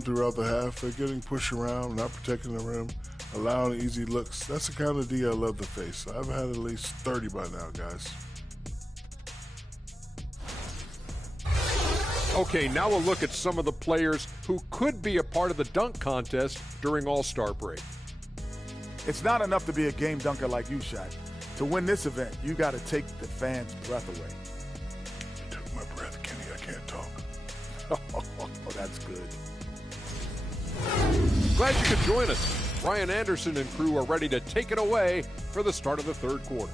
throughout the half. They're getting pushed around, not protecting the rim, allowing easy looks. That's the kind of D I love to face. I've had at least 30 by now, guys. Okay, now we'll look at some of the players who could be a part of the dunk contest during All-Star break. It's not enough to be a game dunker like you, Shaq. To win this event, you got to take the fans' breath away. You took my breath, Kenny. I can't talk. Oh, that's good. Glad you could join us. Brian Anderson and crew are ready to take it away for the start of the third quarter.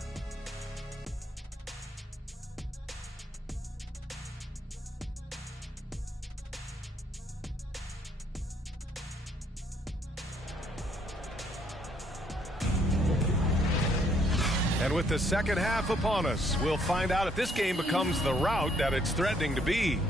And with the second half upon us, we'll find out if this game becomes the rout that it's threatening to be.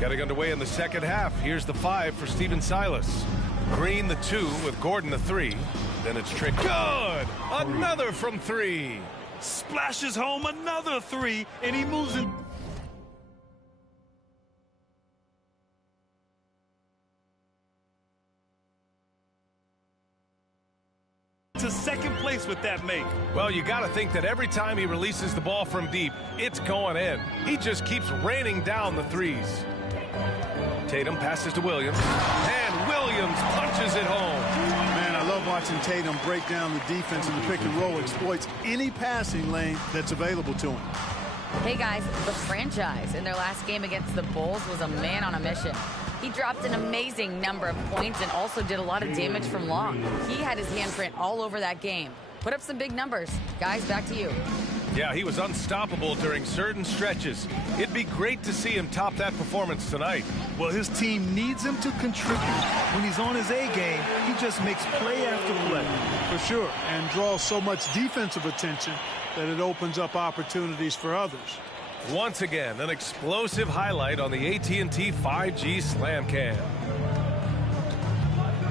Getting underway in the second half. Here's the 5 for Stephen Silas. Green the 2 with Gordon the 3. Then it's Trick. Good! Another from 3. Splashes home another 3, and he moves in to second place with that make. Well, you got to think that every time he releases the ball from deep, it's going in. He just keeps raining down the threes. Tatum passes to Williams, and Williams punches it home. Man, I love watching Tatum break down the defense in the pick and roll, exploits any passing lane that's available to him. Hey guys, the franchise in their last game against the Bulls was a man on a mission. He dropped an amazing number of points and also did a lot of damage from long. He had his handprint all over that game. Put up some big numbers. Guys, back to you. Yeah, he was unstoppable during certain stretches. It'd be great to see him top that performance tonight. Well, his team needs him to contribute. When he's on his A game, he just makes play after play. For sure, and draws so much defensive attention that it opens up opportunities for others. Once again, an explosive highlight on the AT&T 5G Slam Cam.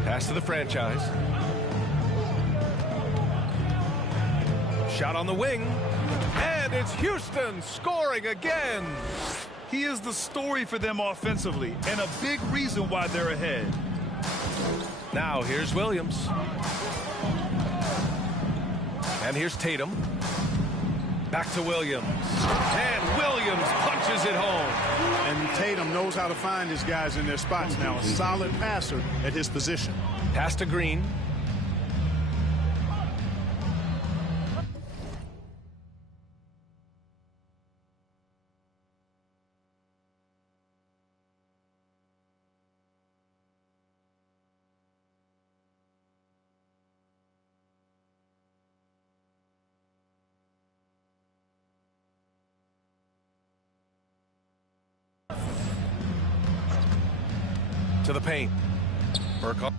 Pass to the franchise. Shot on the wing. And it's Houston scoring again. He is the story for them offensively, and a big reason why they're ahead. Now here's Williams. And here's Tatum. Back to Williams. And Williams punches it home. And Tatum knows how to find his guys in their spots now. A solid passer at his position. Pass to Green. To the paint. Burke.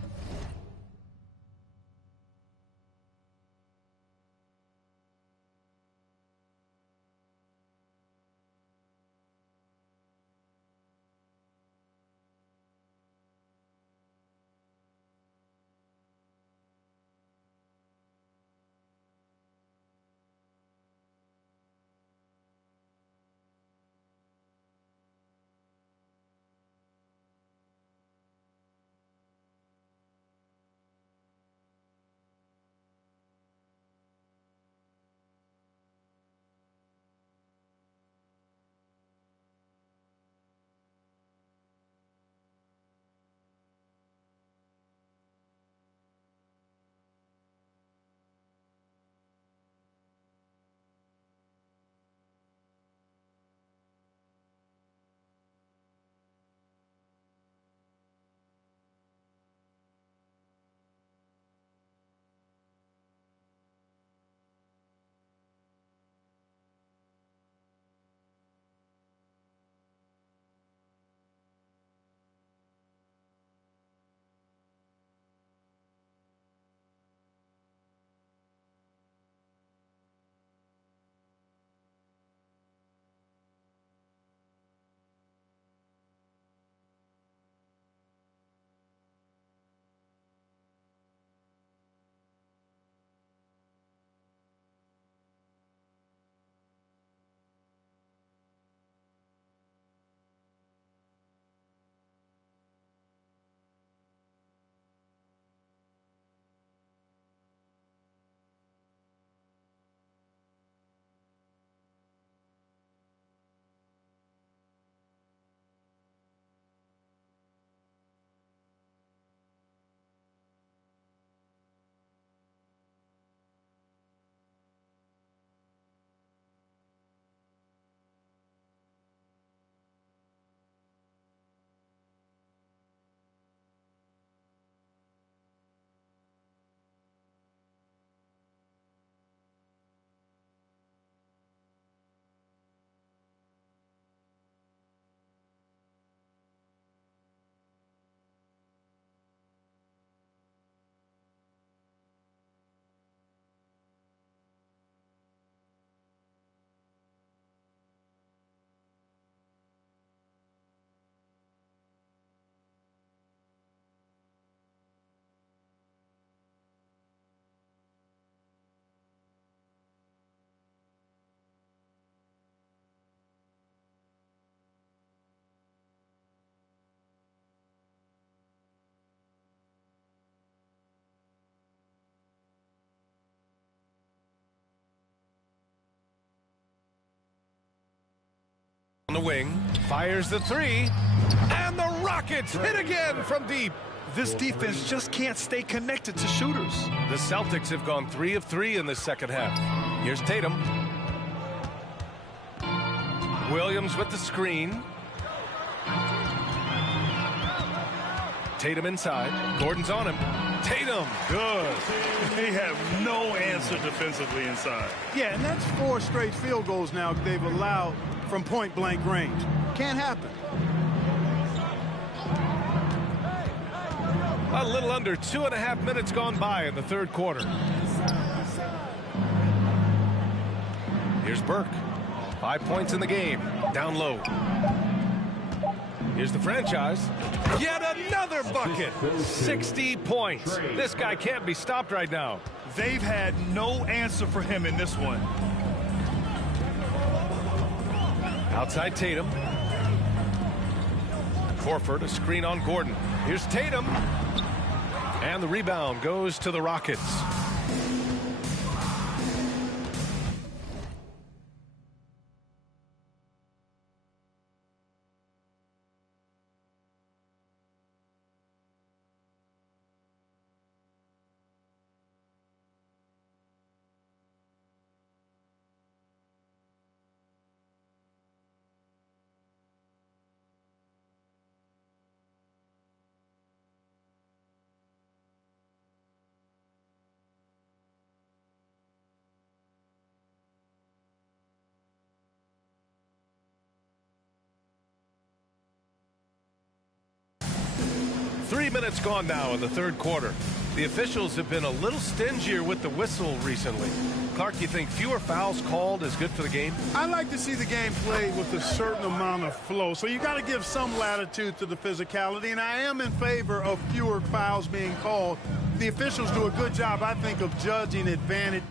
On the wing, fires the three, and the Rockets hit again from deep. This defense just can't stay connected to shooters. The Celtics have gone 3 of 3 in the second half. Here's Tatum. Williams with the screen. Tatum inside. Gordon's on him. Tatum. Good. They have no answer defensively inside. Yeah, and that's 4 straight field goals now they've allowed from point-blank range. Can't happen. A little under 2.5 minutes gone by in the third quarter. Here's Burke. 5 points in the game. Down low. Here's the franchise. Yet another bucket. 60 points. This guy can't be stopped right now. They've had no answer for him in this one. Outside Tatum. Horford, a screen on Gordon. Here's Tatum. And the rebound goes to the Rockets. Three minutes gone now in the third quarter. The officials have been a little stingier with the whistle recently. Clark, you think fewer fouls called is good for the game? I like to see the game played with a certain amount of flow. So you got to give some latitude to the physicality, and I am in favor of fewer fouls being called. The officials do a good job, I think, of judging advantage.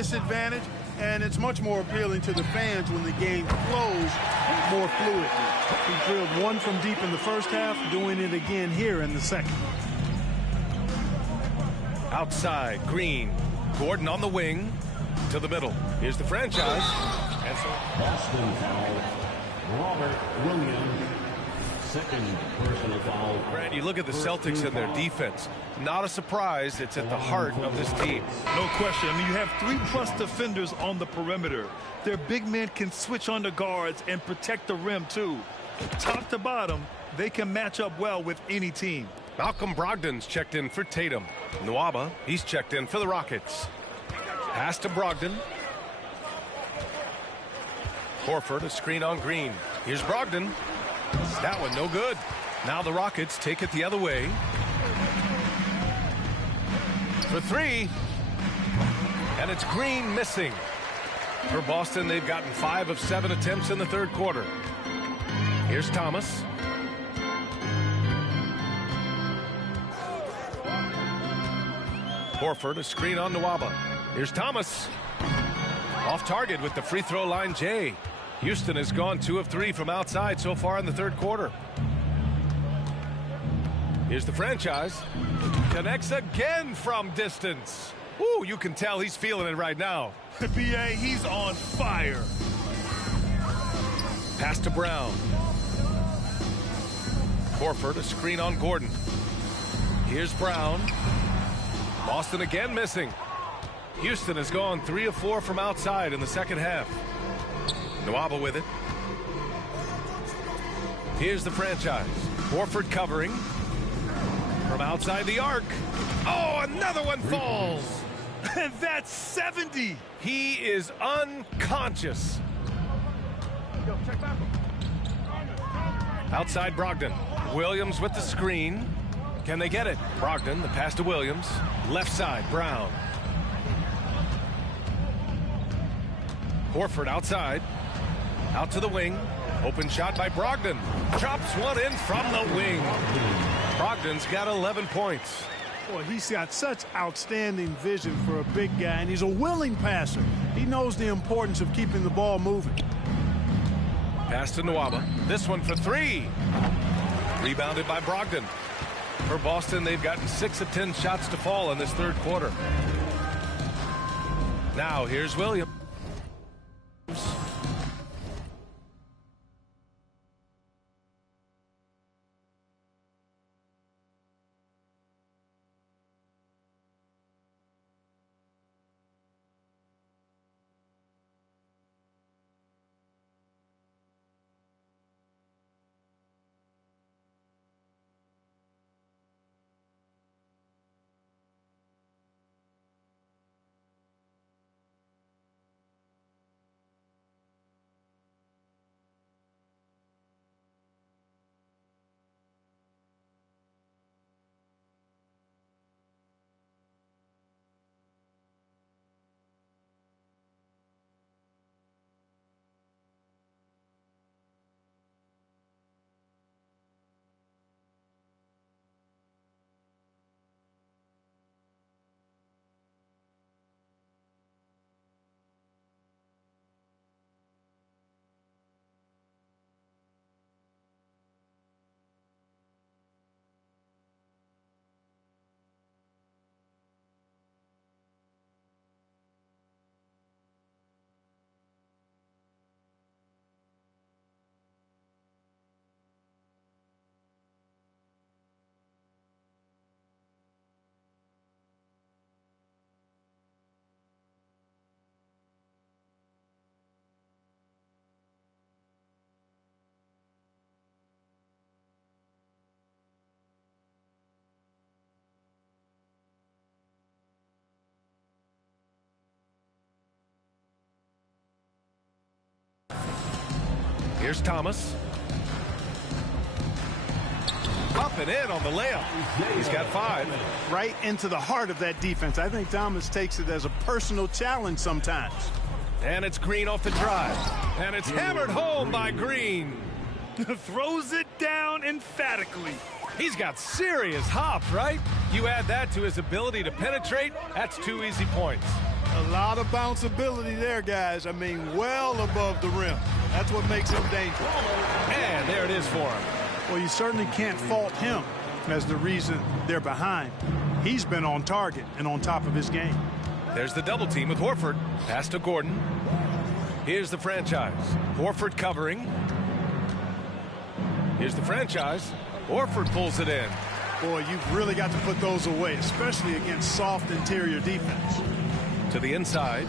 disadvantage, and it's much more appealing to the fans when the game flows more fluidly. He drilled one from deep in the first half, doing it again here in the second. Outside, Green. Gordon on the wing to the middle. Here's the franchise. And so Boston foul. Robert Williams. Second personal foul. Brad, you look at the Celtics and their defense. Not a surprise. It's at the heart of this team. No question. I mean, you have 3+ defenders on the perimeter. Their big men can switch on the guards and protect the rim, too. Top to bottom, they can match up well with any team. Malcolm Brogdon's checked in for Tatum. Nwaba, he's checked in for the Rockets. Pass to Brogdon. Horford, a screen on Green. Here's Brogdon. That one no good. Now the Rockets take it the other way. For three. And it's Green missing. For Boston, they've gotten 5 of 7 attempts in the third quarter. Here's Thomas. Horford, a screen on Nwaba. Here's Thomas. Off target with the free throw line, Jay. Houston has gone 2 of 3 from outside so far in the third quarter. Here's the franchise. Connects again from distance. Ooh, you can tell he's feeling it right now. B.A., he's on fire. Pass to Brown. Horford, a screen on Gordon. Here's Brown. Boston again missing. Houston has gone 3 of 4 from outside in the second half. Nwaba with it. Here's the franchise. Horford covering. From outside the arc. Oh, another one falls. And that's 70. He is unconscious. Outside Brogdon. Williams with the screen. Can they get it? Brogdon, the pass to Williams. Left side, Brown. Horford outside. Out to the wing. Open shot by Brogdon. Drops one in from the wing. Brogdon's got 11 points. Boy, he's got such outstanding vision for a big guy, and he's a willing passer. He knows the importance of keeping the ball moving. Pass to Nwaba. This one for 3. Rebounded by Brogdon. For Boston, they've gotten 6 of 10 shots to fall in this third quarter. Now here's Williams. Here's Thomas. Up and in on the layup. He's got 5. Right into the heart of that defense. I think Thomas takes it as a personal challenge sometimes. And it's Green off the drive. And it's hammered home by Green. Throws it down emphatically. He's got serious hop, right? You add that to his ability to penetrate, that's 2 easy points. A lot of bounceability there, guys. I mean, well above the rim. That's what makes him dangerous. And there it is for him. Well, you certainly can't fault him as the reason they're behind. He's been on target and on top of his game. There's the double team with Horford. Pass to Gordon. Here's the franchise. Horford covering. Here's the franchise. Horford pulls it in. Boy, you've really got to put those away, especially against soft interior defense. To the inside.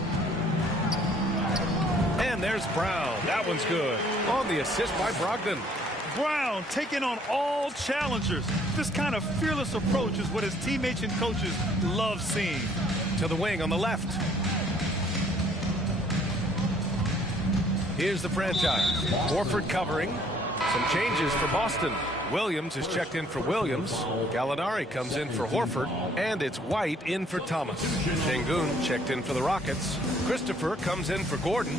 And there's Brown. That one's good. On the assist by Brogdon. Brown taking on all challengers. This kind of fearless approach is what his teammates and coaches love seeing. To the wing on the left. Here's the franchise. Horford covering. Some changes for Boston. Williams is checked in for Williams. Gallinari comes in for Horford. And it's White in for Thomas. Şengün checked in for the Rockets. Christopher comes in for Gordon.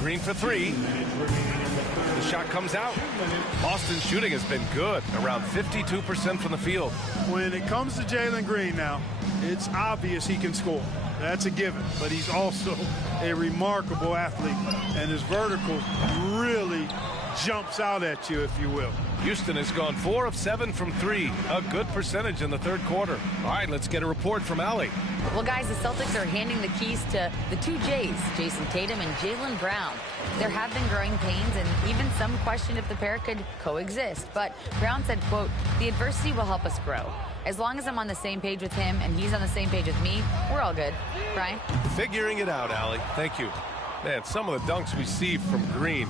Green for three. The shot comes out. Boston's shooting has been good, around 52% from the field. When it comes to Jalen Green now, it's obvious he can score. That's a given, but he's also a remarkable athlete, and his vertical really jumps out at you, if you will. Houston has gone 4 of 7 from 3, a good percentage in the third quarter. All right, let's get a report from Allie. Well, guys, the Celtics are handing the keys to the two J's, Jason Tatum and Jaylen Brown. There have been growing pains, and even some question if the pair could coexist. But Brown said, quote, "The adversity will help us grow. As long as I'm on the same page with him and he's on the same page with me, we're all good." Brian? Figuring it out, Allie. Thank you. Man, some of the dunks we see from Green,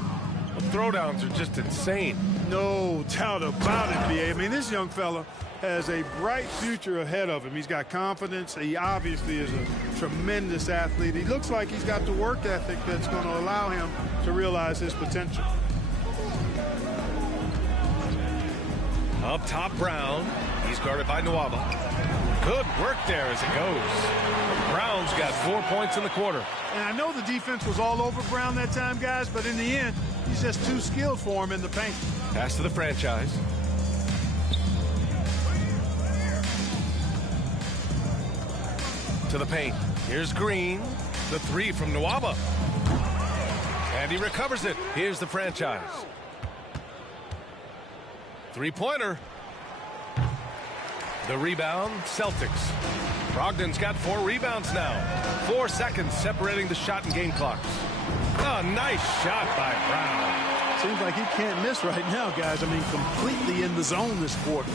the throwdowns are just insane. No doubt about it, B.A. I mean, this young fella has a bright future ahead of him. He's got confidence. He obviously is a tremendous athlete. He looks like he's got the work ethic that's going to allow him to realize his potential. Up top, Brown. He's guarded by Nwaba. Good work there as it goes. Brown's got 4 points in the quarter. And I know the defense was all over Brown that time, guys, but in the end, he's just too skilled for him in the paint. Pass to the franchise. To the paint. Here's Green. The three from Nwaba. And he recovers it. Here's the franchise. Three-pointer. The rebound, Celtics. Brogdon's got 4 rebounds now. 4 seconds separating the shot and game clocks. Oh, nice shot by Brown. Seems like he can't miss right now, guys. I mean, completely in the zone this quarter.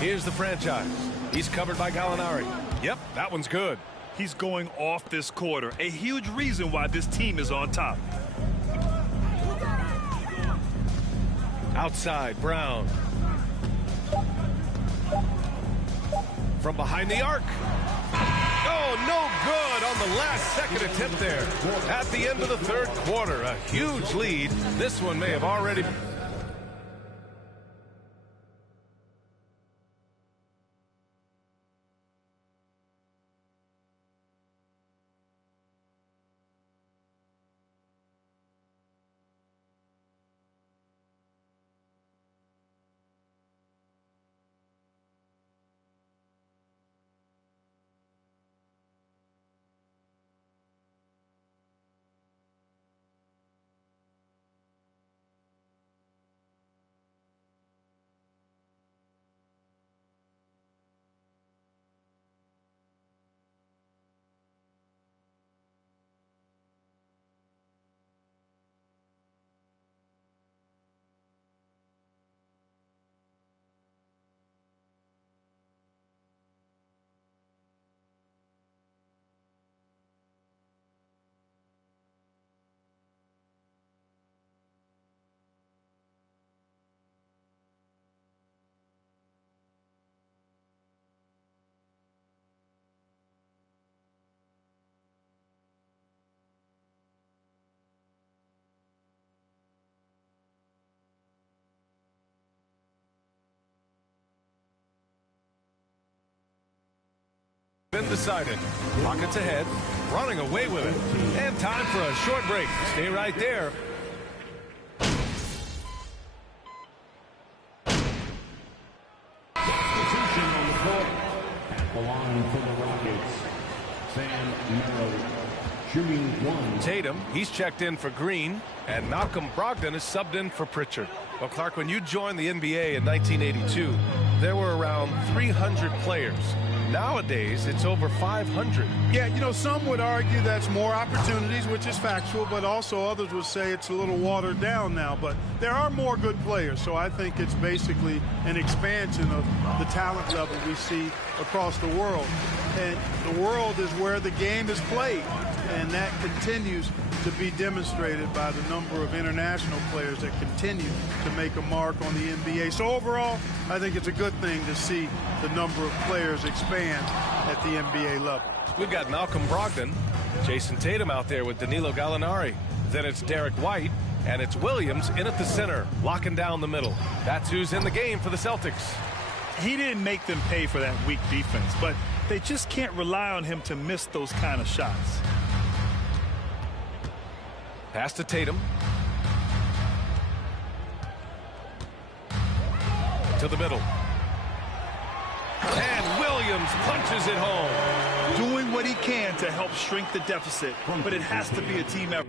Here's the franchise. He's covered by Gallinari. Yep, that one's good. He's going off this quarter. A huge reason why this team is on top. Outside, Brown. From behind the arc. Oh, no good on the last second attempt there. At the end of the third quarter, a huge lead. This one may have already... been decided. Rockets ahead, running away with it. And time for a short break. Stay right there. along for the Rockets, Sam Merrill. Shooting 1. Tatum, he's checked in for Green, and Malcolm Brogdon is subbed in for Pritchard. Well, Clark, when you joined the NBA in 1982, there were around 300 players. Nowadays, it's over 500. Yeah, you know, some would argue that's more opportunities, which is factual, but also others would say it's a little watered down now. But there are more good players, so I think it's basically an expansion of the talent level we see across the world. And the world is where the game is played, and that continues to be demonstrated by the number of international players that continue to make a mark on the NBA. So overall, I think it's a good thing to see the number of players expand at the NBA level. We've got Malcolm Brogdon, Jason Tatum out there with Danilo Gallinari. Then it's Derek White, and it's Williams in at the center, locking down the middle. That's who's in the game for the Celtics. He didn't make them pay for that weak defense, but they just can't rely on him to miss those kind of shots. Pass to Tatum. To the middle. And Williams punches it home. Doing what he can to help shrink the deficit, but it has to be a team effort.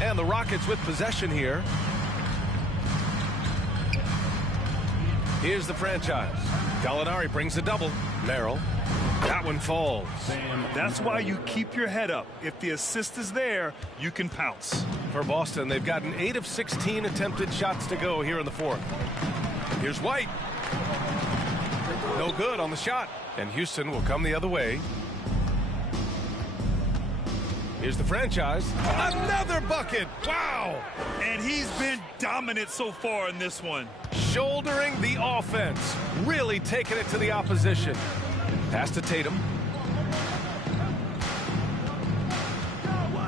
And the Rockets with possession here. Here's the franchise. Gallinari brings a double. Merrill. That one falls. That's why you keep your head up. If the assist is there, you can pounce. For Boston, they've gotten 8 of 16 attempted shots to go here in the fourth. Here's White. No good on the shot. And Houston will come the other way. Here's the franchise. Another bucket. Wow. And he's been dominant so far in this one. Shouldering the offense. Really taking it to the opposition. Pass to Tatum.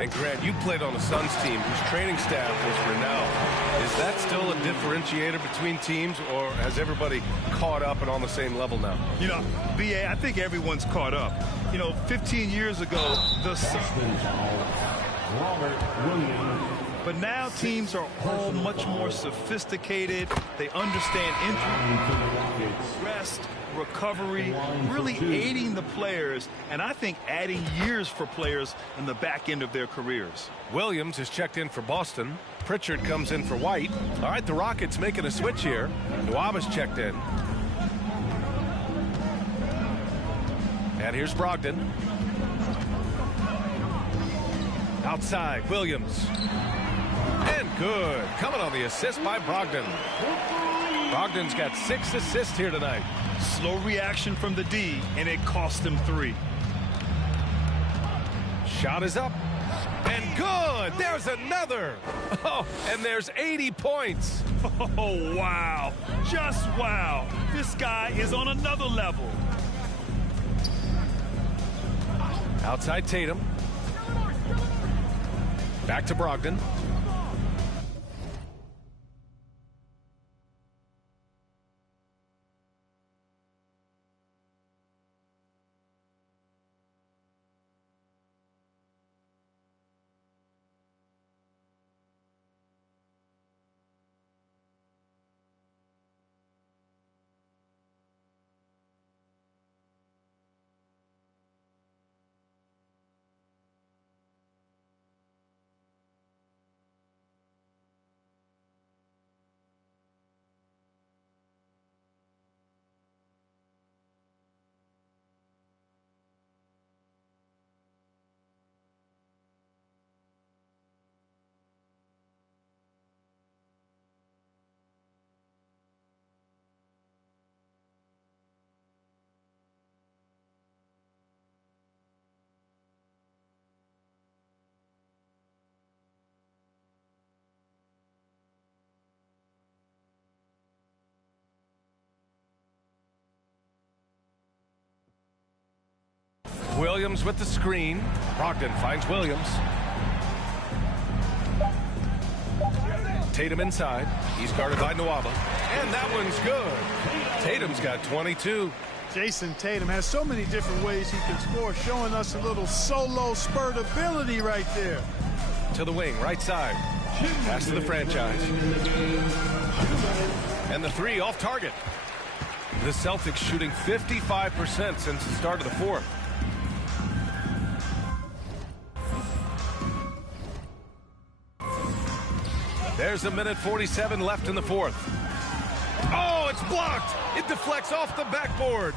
And Grant, you played on a Suns team whose training staff was renowned. Is that still a differentiator between teams, or has everybody caught up and on the same level now? You know, B.A., I think everyone's caught up. You know, 15 years ago, Robert Williams. But now teams are all much more sophisticated. They understand injury, rest, recovery, really aiding the players, and I think adding years for players in the back end of their careers. Williams is checked in for Boston. Pritchard comes in for White. All right, the Rockets making a switch here. Nwaba's checked in. And here's Brogdon. Outside, Williams. And good. Coming on the assist by Brogdon. Brogdon's got 6 assists here tonight. Slow reaction from the D, and it cost him 3. Shot is up. And good. There's another. Oh, and there's 80 points. Oh, wow. Just wow. This guy is on another level. Outside Tatum. Back to Brogdon. Williams with the screen. Brogdon finds Williams. Tatum inside. He's guarded by Nwaba. And that one's good. Tatum's got 22. Jason Tatum has so many different ways he can score, showing us a little solo spurt ability right there. To the wing, right side. Pass to the franchise. And the three off target. The Celtics shooting 55% since the start of the fourth. There's a minute 47 left in the fourth. Oh, it's blocked. It deflects off the backboard.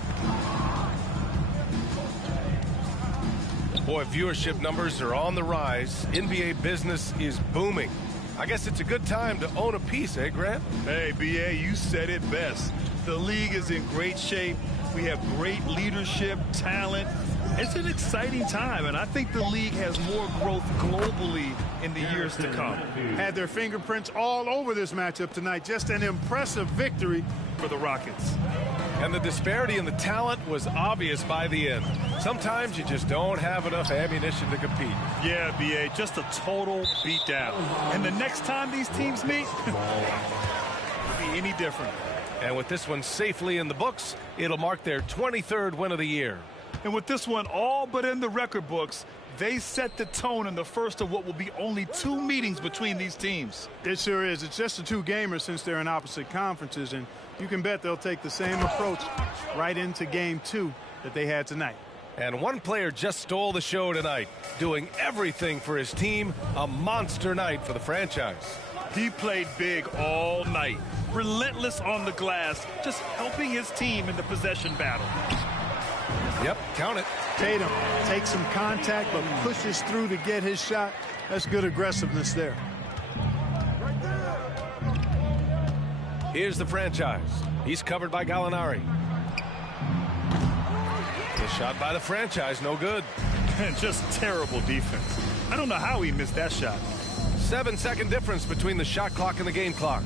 Boy, viewership numbers are on the rise. NBA business is booming. I guess it's a good time to own a piece, eh, Grant? Hey, B.A., you said it best. The league is in great shape. We have great leadership, talent. It's an exciting time, and I think the league has more growth globally in the years to come. Had their fingerprints all over this matchup tonight. Just an impressive victory For the Rockets. And the disparity in the talent was obvious by the end. Sometimes you just don't have enough ammunition to compete. Yeah, B.A., just a total beatdown. And the next time these teams meet, it'll be any different. And with this one safely in the books, it'll mark their 23rd win of the year. And with this one all but in the record books, they set the tone in the first of what will be only 2 meetings between these teams. It sure is. It's just the 2 gamers since they're in opposite conferences, and you can bet they'll take the same approach right into game 2 that they had tonight. And one player just stole the show tonight, doing everything for his team. A monster night for the franchise. He played big all night, relentless on the glass, just helping his team in the possession battle. Yep, count it. Tatum takes some contact but pushes through to get his shot. That's good aggressiveness there. Here's the franchise. He's covered by Gallinari. The shot by the franchise, no good. Just terrible defense. I don't know how he missed that shot. 7-second difference between the shot clock and the game clock.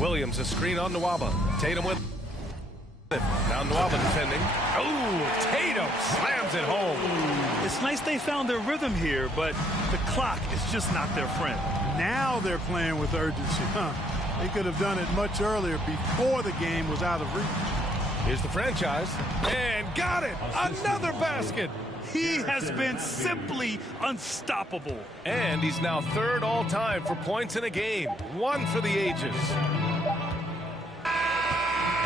Williams, a screen on Nwaba. Tatum with it. Now Nwaba defending. Oh, Tatum slams it home. It's nice they found their rhythm here, but the clock is just not their friend. Now they're playing with urgency. They could have done it much earlier before the game was out of reach. Here's the franchise. And got it. Another basket. He has been simply unstoppable. And he's now 3rd all-time for points in a game. 1 for the ages.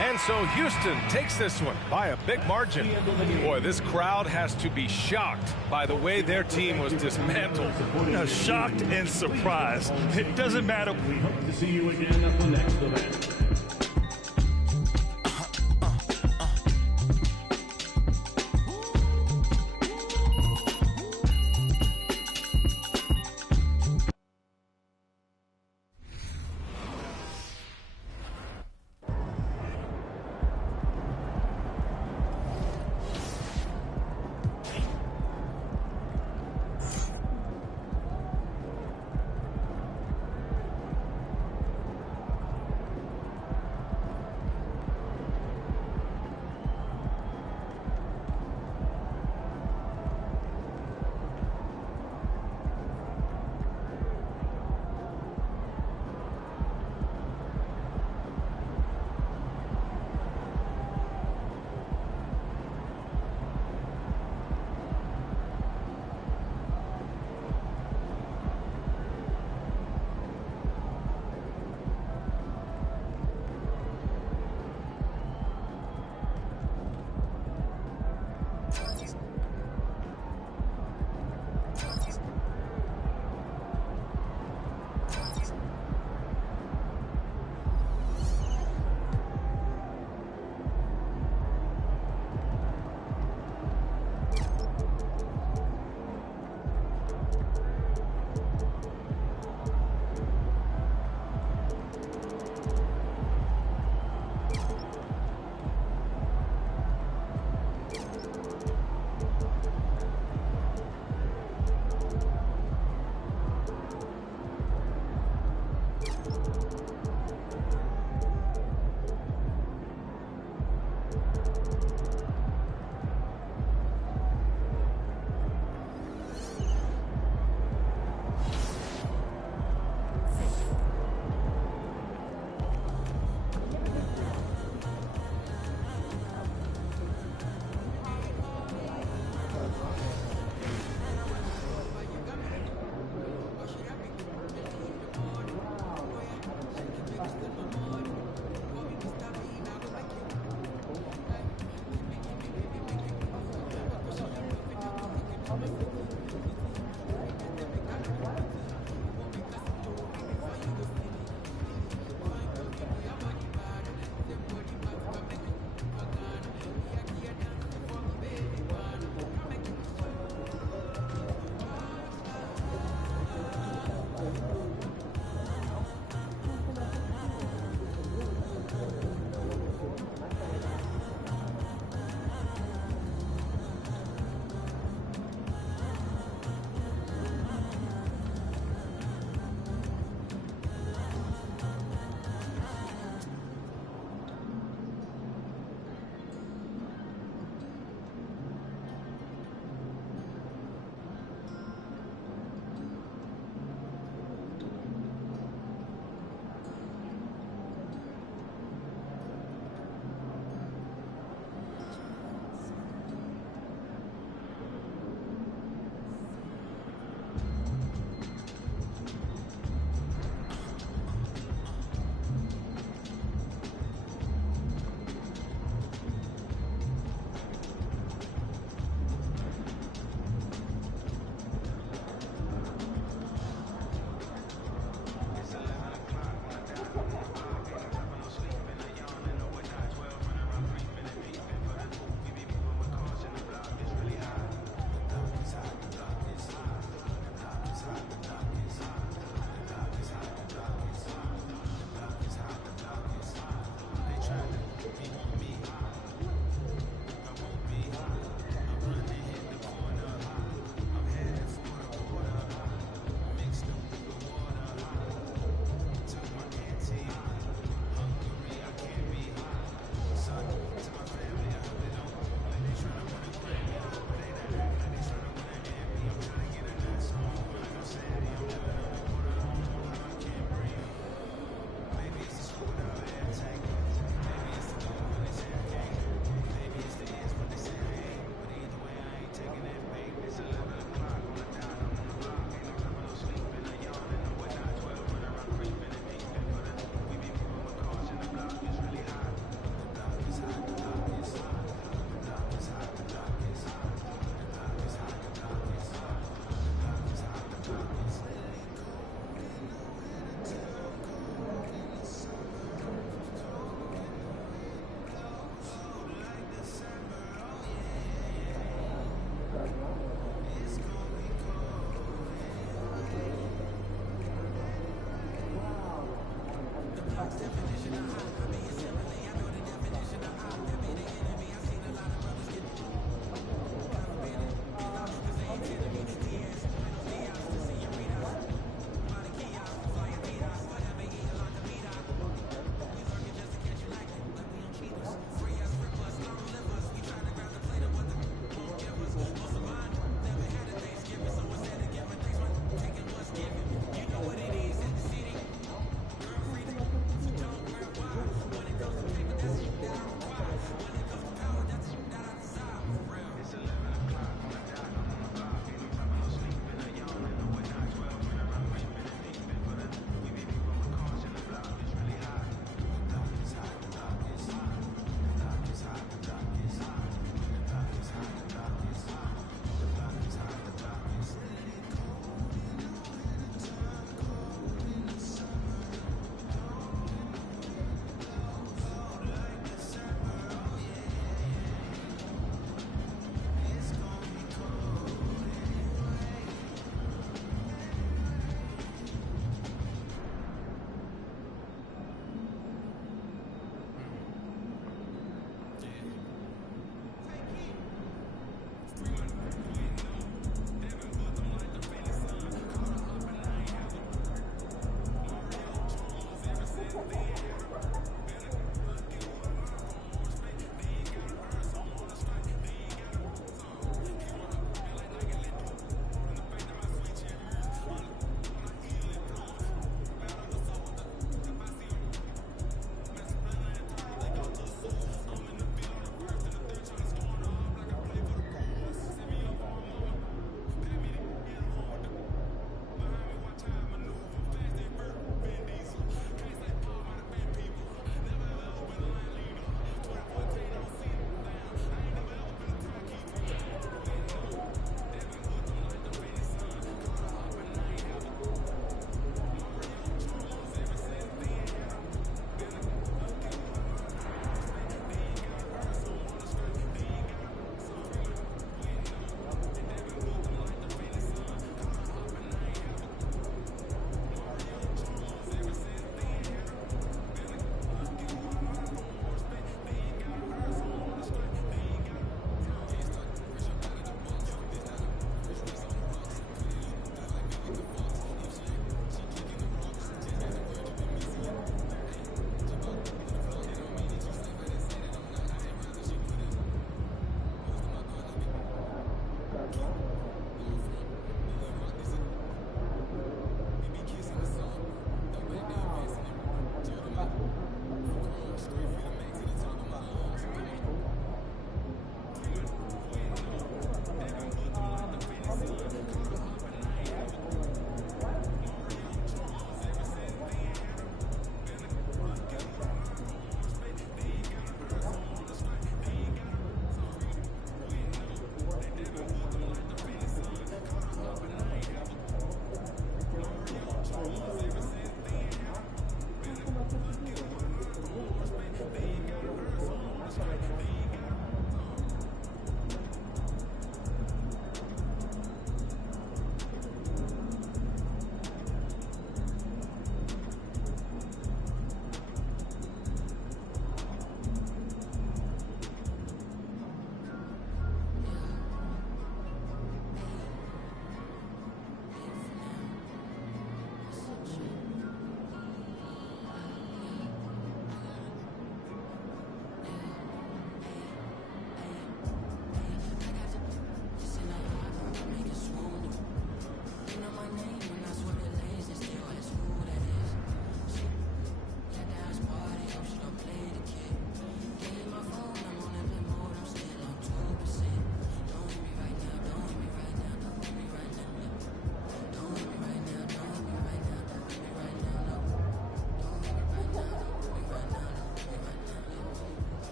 And so Houston takes this one by a big margin. Boy, this crowd has to be shocked by the way their team was dismantled. Shocked and surprised. It doesn't matter. We hope to see you again at the next event.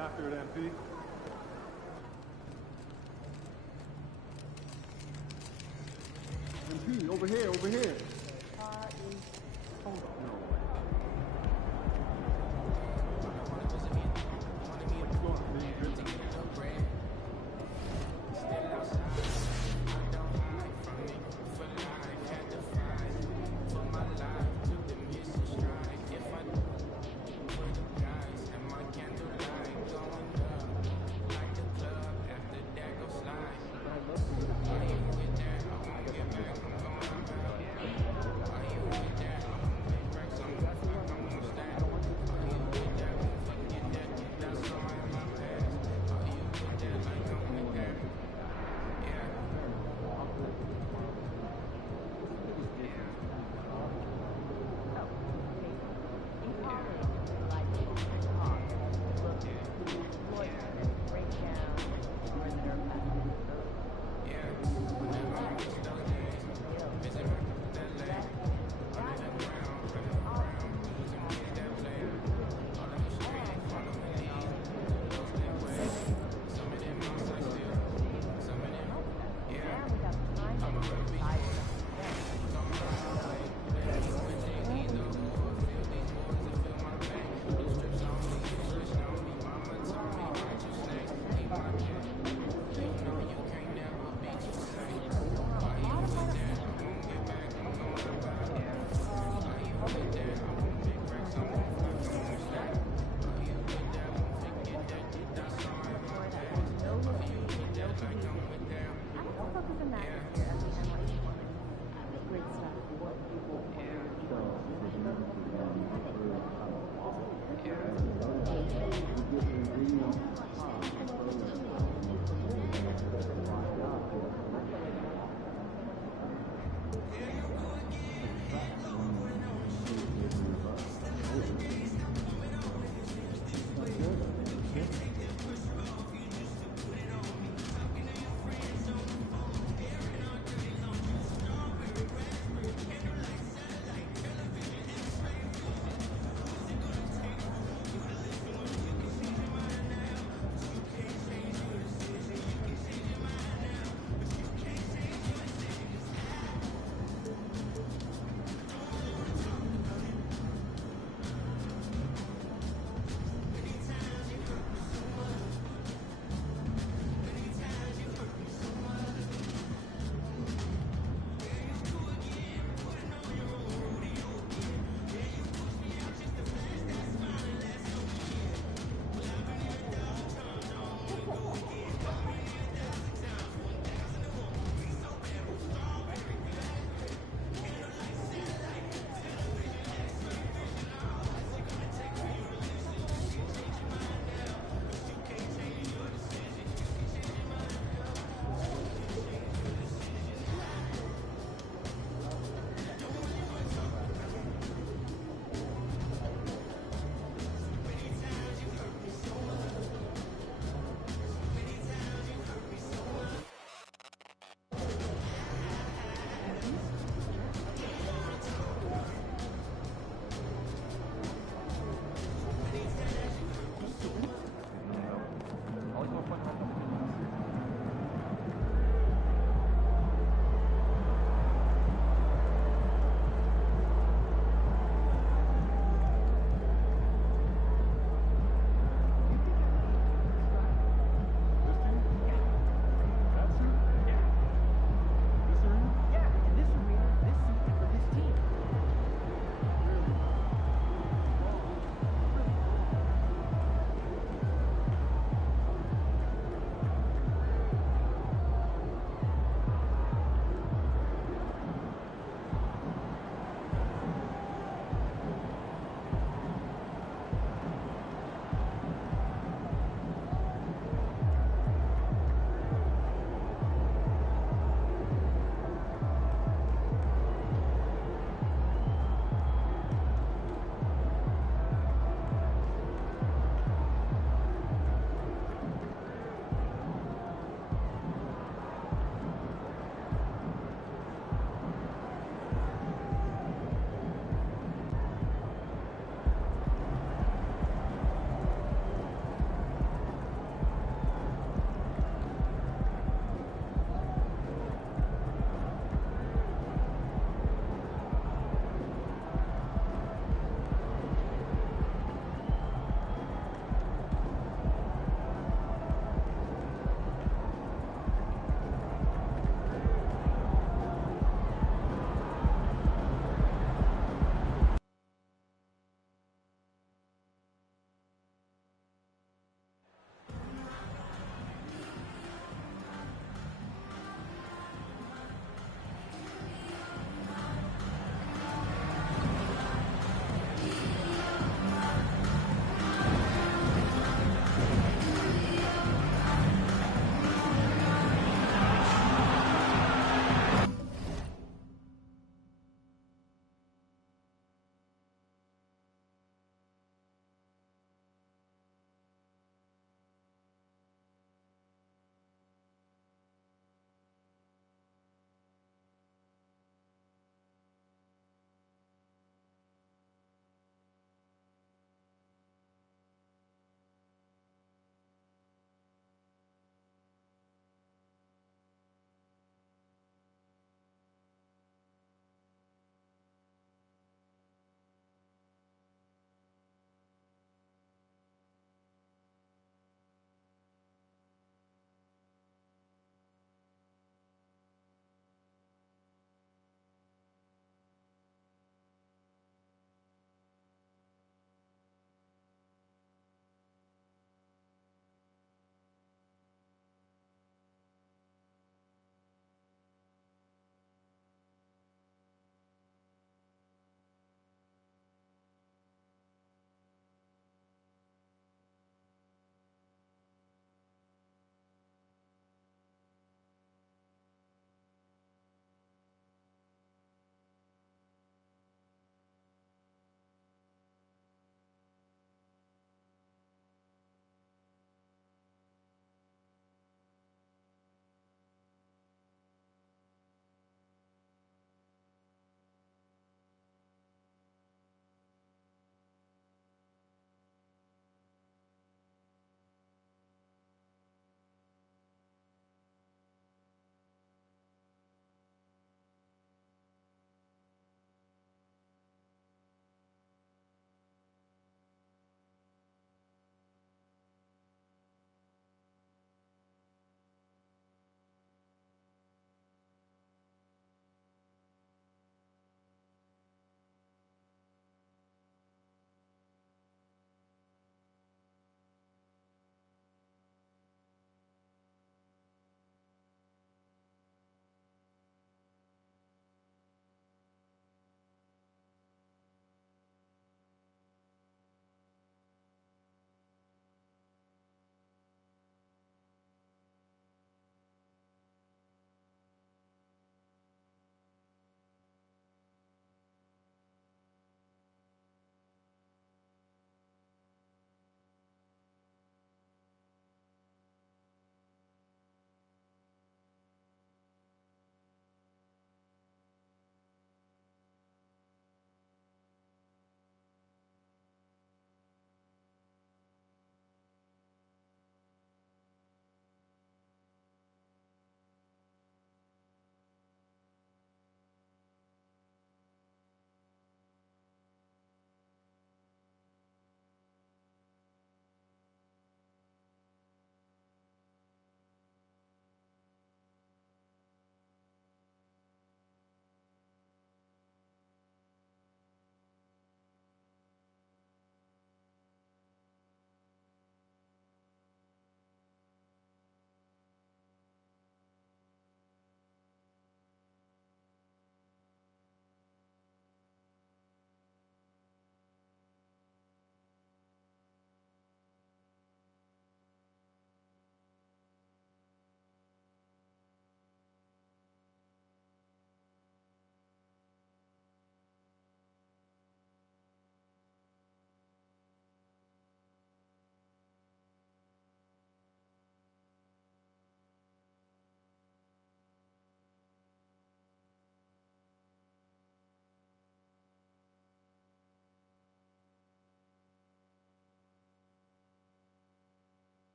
After it, MP. MP, over here, over here. Hold on. No.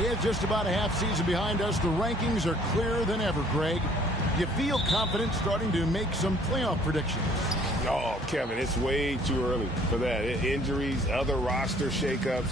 Yeah, just about a half season behind us. The rankings are clearer than ever, Greg. You feel confident starting to make some playoff predictions? Oh, Kevin, it's way too early for that. Injuries, other roster shakeups.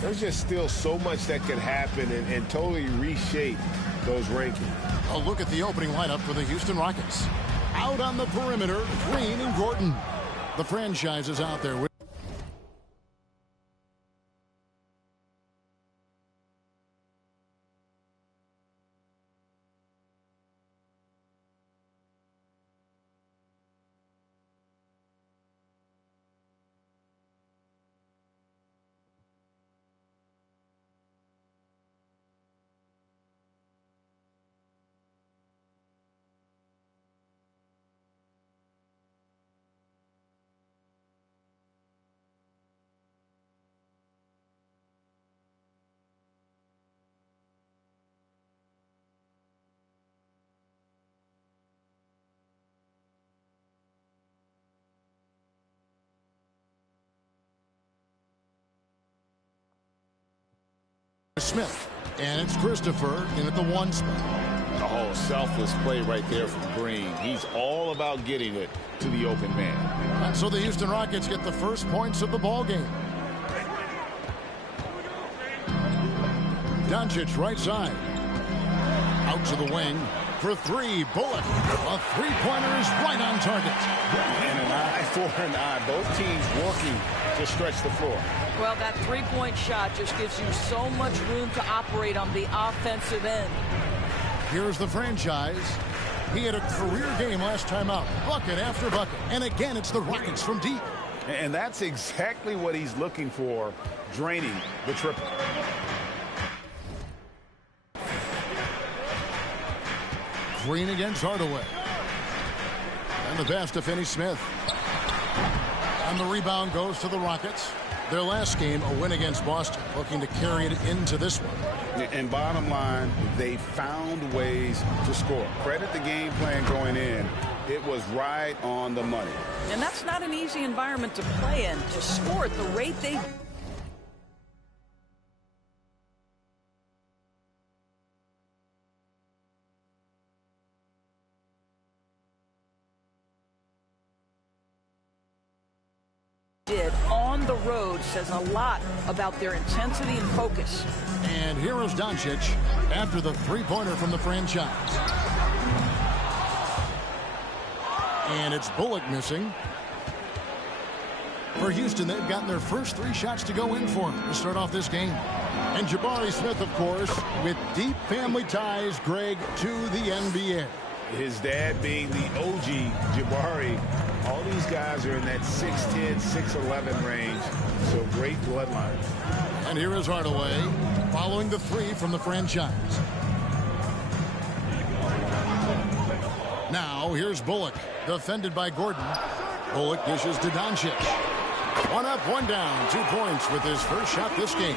There's just still so much that could happen and totally reshape those rankings. A look at the opening lineup for the Houston Rockets. Out on the perimeter, Green and Gordon. The franchise is out there with Smith, and it's Christopher in at the 1 spot. Oh, selfless play right there from Green. He's all about getting it to the open man. And so the Houston Rockets get the first points of the ball game. Doncic right side. Out to the wing for 3. Bullock. A three-pointer is right on target. And an eye for an eye. Both teams working to stretch the floor. Well, that three-point shot just gives you so much room to operate on the offensive end. Here's the franchise. He had a career game last time out. Bucket after bucket. And again, it's the Rockets from deep. And that's exactly what he's looking for, draining the triple. Green against Hardaway. And the pass to Finney-Smith. And the rebound goes to the Rockets. Their last game, a win against Boston, looking to carry it into this one. And bottom line, they found ways to score. Credit the game plan going in. It was right on the money. And that's not an easy environment to play in, to score at the rate they did on the road says a lot about their intensity and focus. And here is Doncic after the three-pointer from the franchise. And it's Bullock missing. For Houston, they've gotten their first 3 shots to go in for him to start off this game. And Jabari Smith, of course, with deep family ties, Greg, to the NBA. His dad being the OG Jabari. All these guys are in that 6'10", 6'11" range. So great bloodline. And here is Hardaway following the 3 from the franchise. Now here's Bullock, defended by Gordon. Bullock dishes to Doncic. 1 up, 1 down, 2 points with his first shot this game.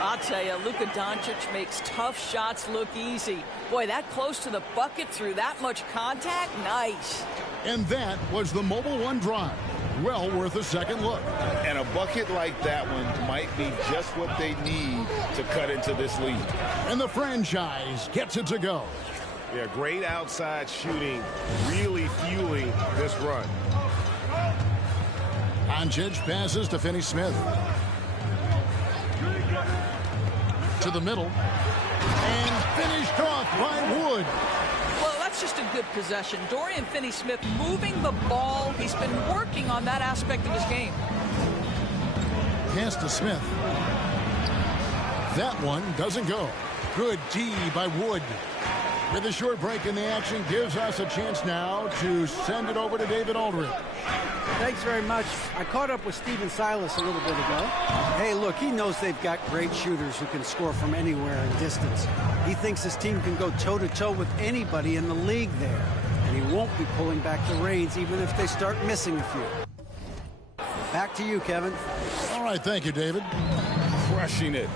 I'll tell you, Luka Doncic makes tough shots look easy. Boy, that close to the bucket through that much contact, nice. And that was the Mobile One drive. Well worth a second look. And a bucket like that one might be just what they need to cut into this lead. And the franchise gets it to go. Yeah, great outside shooting, really fueling this run. Doncic passes to Finney-Smith. To the middle. And finished off by Wood. Well, that's just a good possession. Dorian Finney-Smith moving the ball. He's been working on that aspect of his game. Pass to Smith. That one doesn't go. Good D by Wood. With a short break in the action, gives us a chance now to send it over to David Aldridge. Thanks very much. I caught up with Stephen Silas a little bit ago. Hey, look, he knows they've got great shooters who can score from anywhere in distance. He thinks his team can go toe-to-toe with anybody in the league there. And he won't be pulling back the reins even if they start missing a few. Back to you, Kevin. All right, thank you, David. Crushing it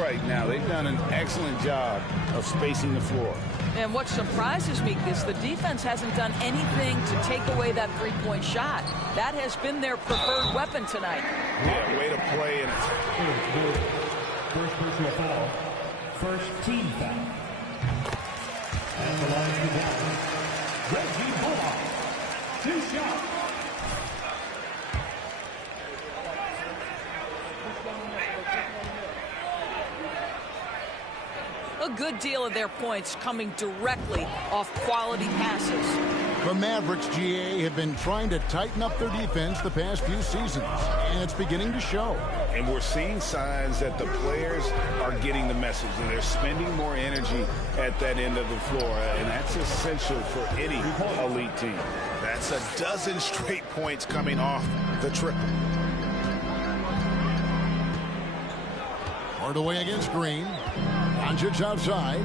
right now. They've done an excellent job of spacing the floor. And what surprises me is the defense hasn't done anything to take away that three-point shot. That has been their preferred weapon tonight. Yeah, way to play. And first personal foul. First team foul. And the line to down. Reggie Bullock. 2 shots. A good deal of their points coming directly off quality passes. The Mavericks, GA, have been trying to tighten up their defense the past few seasons, and it's beginning to show. And we're seeing signs that the players are getting the message, and they're spending more energy at that end of the floor, and that's essential for any elite team. That's a dozen straight points coming off the triple. Hardaway against Green. Doncic outside.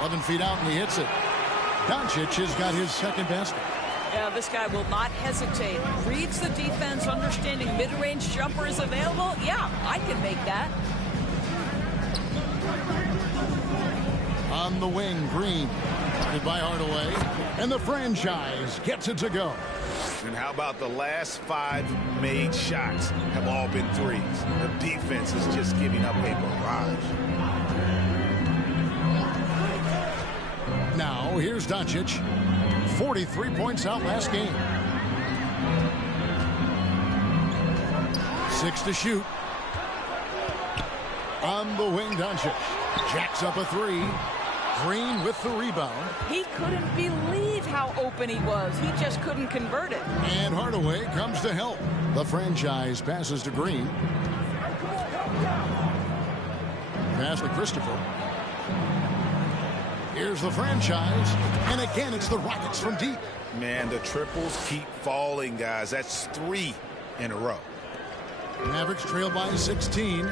11 feet out and he hits it. Doncic has got his second basket. Yeah, this guy will not hesitate. Reads the defense, understanding mid-range jumper is available. Yeah, I can make that. On the wing, Green. By Hardaway. And the franchise gets it to go. And how about the last 5 made shots have all been threes? The defense is just giving up a barrage. Now, here's Doncic. 43 points out last game. 6 to shoot. On the wing, Doncic. Jacks up a 3. Green with the rebound. He couldn't believe how open he was. He just couldn't convert it. And Hardaway comes to help. The franchise passes to Green. Pass to Christopher. Here's the franchise. And again, it's the Rockets from deep. Man, the triples keep falling, guys. That's 3 in a row. Mavericks trail by 16.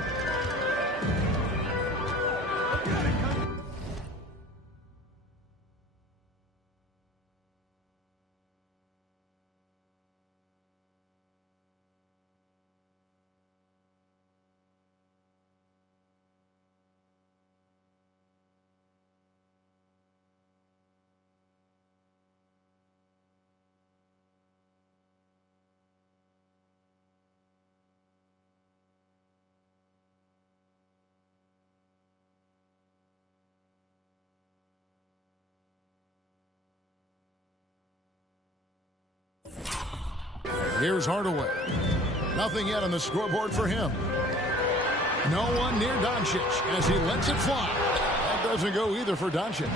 Here's Hardaway. Nothing yet on the scoreboard for him. No one near Doncic as he lets it fly. That doesn't go either for Doncic.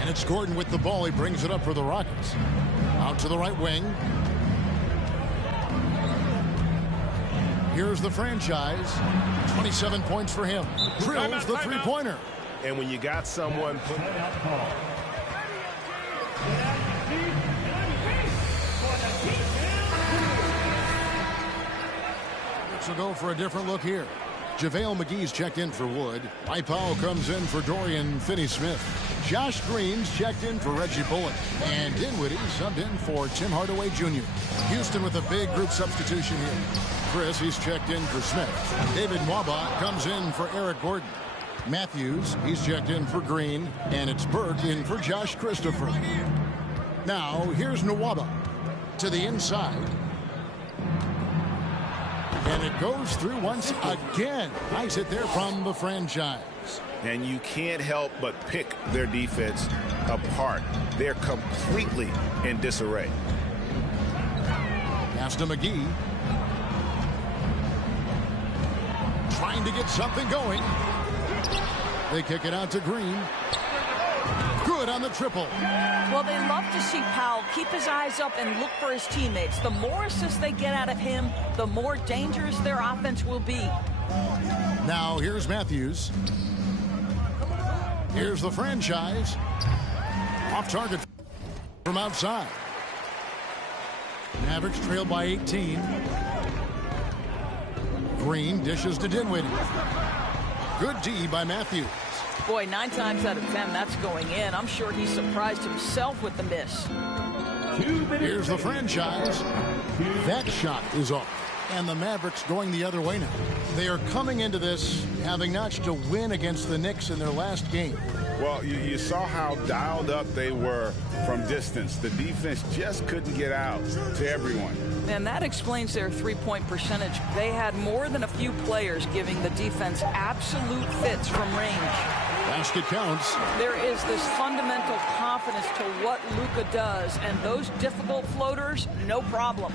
And it's Gordon with the ball. He brings it up for the Rockets. Out to the right wing. Here's the franchise. 27 points for him. Drills the three-pointer. And when you got someone put will go for a different look here. JaVale McGee's checked in for Wood. Mike Powell comes in for Dorian Finney-Smith. Josh Green's checked in for Reggie Bullock. And Dinwiddie subbed in for Tim Hardaway Jr. Houston with a big group substitution here. Chris, he's checked in for Smith. David Nwaba comes in for Eric Gordon. Matthews, he's checked in for Green. And it's Burke in for Josh Christopher. Now, here's Nwaba to the inside. And it goes through once again. Nice hit there from the franchise. And you can't help but pick their defense apart. They're completely in disarray. Pass to McGee. Trying to get something going. They kick it out to Green. Good on the triple. Well, they love to see Powell keep his eyes up and look for his teammates. The more assists they get out of him, the more dangerous their offense will be. Now here's Matthews. Here's the franchise. Off target from outside. Mavericks trail by 18. Green dishes to Dinwiddie. Good D by Matthews. Boy, 9 times out of 10, that's going in. I'm sure he surprised himself with the miss. Here's the franchise. That shot is off. And the Mavericks going the other way now. They are coming into this having notched a win against the Knicks in their last game. Well, you saw how dialed up they were from distance. The defense just couldn't get out to everyone. And that explains their three-point percentage. They had more than a few players giving the defense absolute fits from range. Basket counts. There is this fundamental confidence to what Luka does, and those difficult floaters, no problem.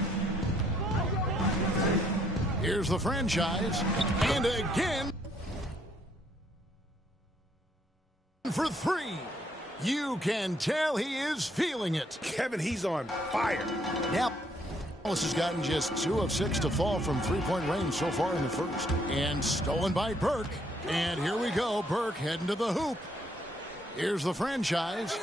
Here's the franchise. And again for 3. You can tell he is feeling it. Kevin, he's on fire. Yep. Dallas has gotten just 2 of 6 to fall from three-point range so far in the first. And stolen by Burke. And here we go. Burke heading to the hoop. Here's the franchise.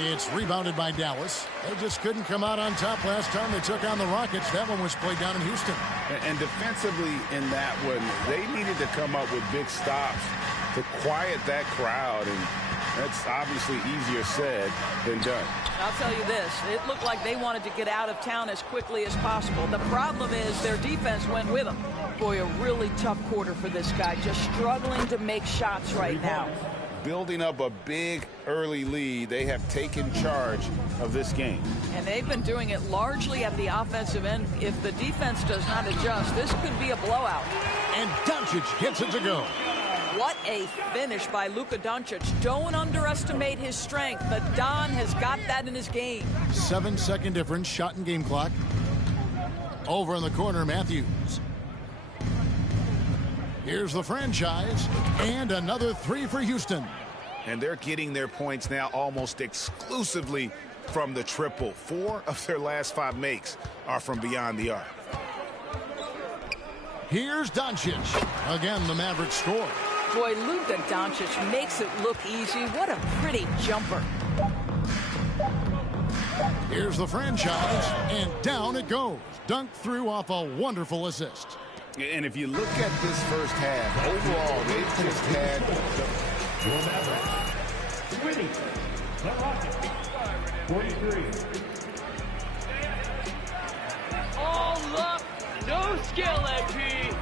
It's rebounded by Dallas. They just couldn't come out on top last time they took on the Rockets. That one was played down in Houston. And defensively in that one, they needed to come up with big stops to quiet that crowd. And that's obviously easier said than done. I'll tell you this. It looked like they wanted to get out of town as quickly as possible. The problem is their defense went with them. Boy, a really tough quarter for this guy. Just struggling to make shots right now. Building up a big early lead, they have taken charge of this game. And they've been doing it largely at the offensive end. If the defense does not adjust, this could be a blowout. And Doncic gets it to go. What a finish by Luka Doncic. Don't underestimate his strength. The Don has got that in his game. 7-second difference, shot and game clock. Over in the corner, Matthews. Here's the franchise, and another 3 for Houston. And they're getting their points now almost exclusively from the triple. 4 of their last 5 makes are from beyond the arc. Here's Doncic. Again, the Mavericks score. Boy, Luka Doncic makes it look easy. What a pretty jumper. Here's the franchise, and down it goes. Dunked through off a wonderful assist. And if you look at this first half, overall, they've just had winning the Rockets, 43. All luck, no skill, AP.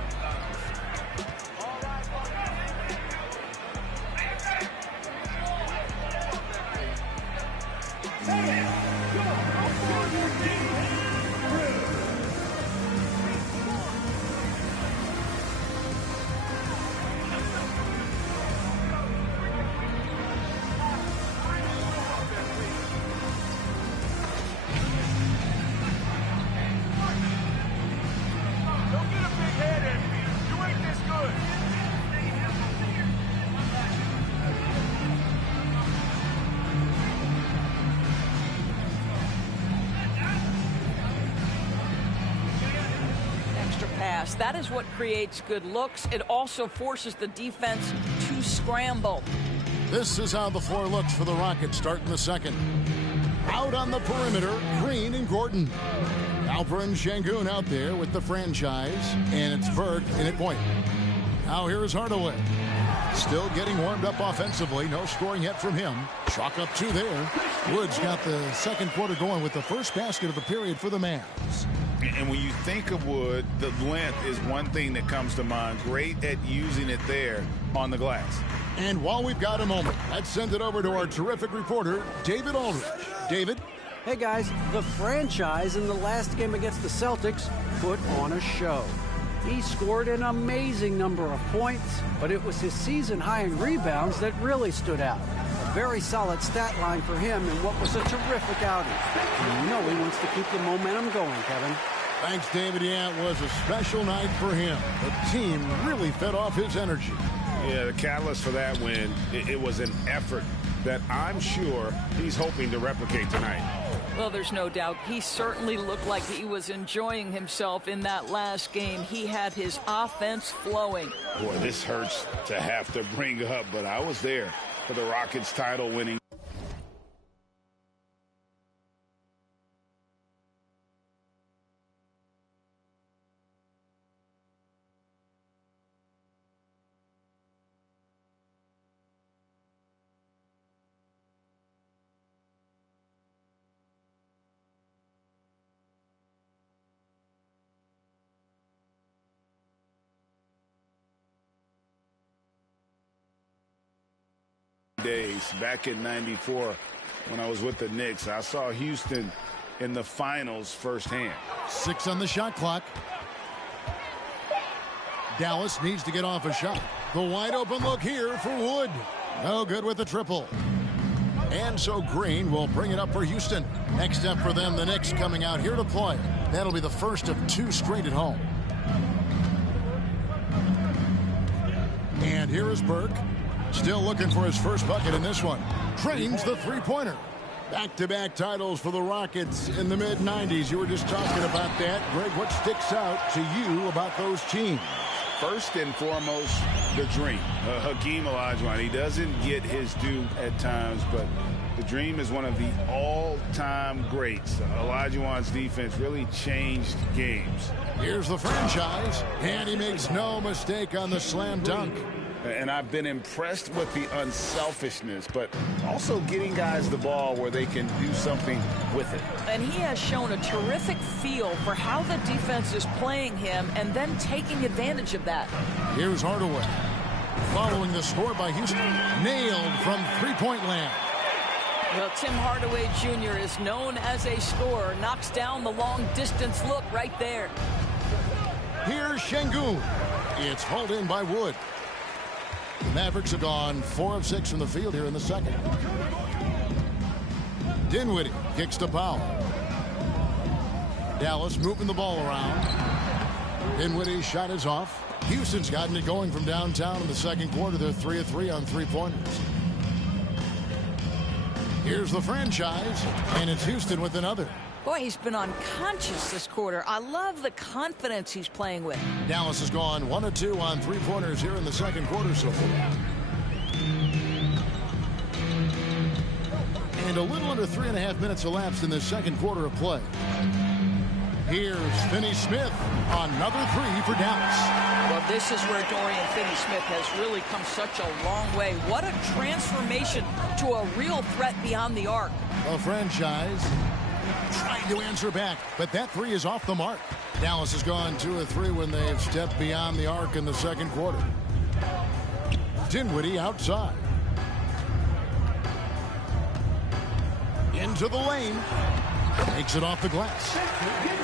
That is what creates good looks. It also forces the defense to scramble. This is how the floor looks for the Rockets starting the second. Out on the perimeter, Green and Gordon. Alperen Sengun out there with the franchise, and it's Burke in at point. Now here is Hardaway. Still getting warmed up offensively. No scoring yet from him. Chalk up 2 there. Woods got the second quarter going with the first basket of the period for the Mavs. And when you think of Wood, the length is one thing that comes to mind. Great at using it there on the glass. And while we've got a moment, let's send it over to our terrific reporter, David Aldridge. David? Hey, guys. The franchise in the last game against the Celtics put on a show. He scored an amazing number of points, but it was his season high in rebounds that really stood out. A very solid stat line for him in what was a terrific outing. And you know he wants to keep the momentum going, Kevin. Thanks, David. Yeah, it was a special night for him. The team really fed off his energy. Yeah, the catalyst for that win, it was an effort that I'm sure he's hoping to replicate tonight. Well, there's no doubt. He certainly looked like he was enjoying himself in that last game. He had his offense flowing. Boy, this hurts to have to bring up, but I was there for the Rockets title winning. Days back in '94 when I was with the Knicks, I saw Houston in the finals firsthand. 6 on the shot clock. Dallas needs to get off a shot. The wide open look here for Wood. No good with the triple. And so Green will bring it up for Houston. Next up for them, the Knicks coming out here to play. That'll be the first of 2 straight at home. And here is Burke. Still looking for his first bucket in this one. Trains the three-pointer. Back-to-back titles for the Rockets in the mid-90s. You were just talking about that. Greg, what sticks out to you about those teams? First and foremost, the dream. Hakeem Olajuwon, he doesn't get his due at times, but the dream is one of the all-time greats. Olajuwon's defense really changed games. Here's the franchise, and he makes no mistake on the slam dunk. And I've been impressed with the unselfishness, but also getting guys the ball where they can do something with it. And he has shown a terrific feel for how the defense is playing him and then taking advantage of that. Here's Hardaway. Following the score by Houston, nailed from three-point land. Well, Tim Hardaway Jr. is known as a scorer. Knocks down the long-distance look right there. Here's Şengün. It's hauled in by Wood. The Mavericks have gone 4 of 6 from the field here in the second. Dinwiddie kicks to Powell. Dallas moving the ball around. Dinwiddie's shot is off. Houston's gotten it going from downtown in the second quarter. They're 3 of 3 on three-pointers. Here's the franchise, and it's Houston with another. Boy, he's been unconscious this quarter. I love the confidence he's playing with. Dallas has gone 1 of 2 on three-pointers here in the second quarter so far. And a little under 3.5 minutes elapsed in the second quarter of play. Here's Finney-Smith. Another 3 for Dallas. Well, this is where Dorian Finney-Smith has really come such a long way. What a transformation to a real threat beyond the arc. The franchise trying to answer back, but that 3 is off the mark. Dallas has gone 2 of 3 when they've stepped beyond the arc in the second quarter. Dinwiddie outside. Into the lane. Takes it off the glass.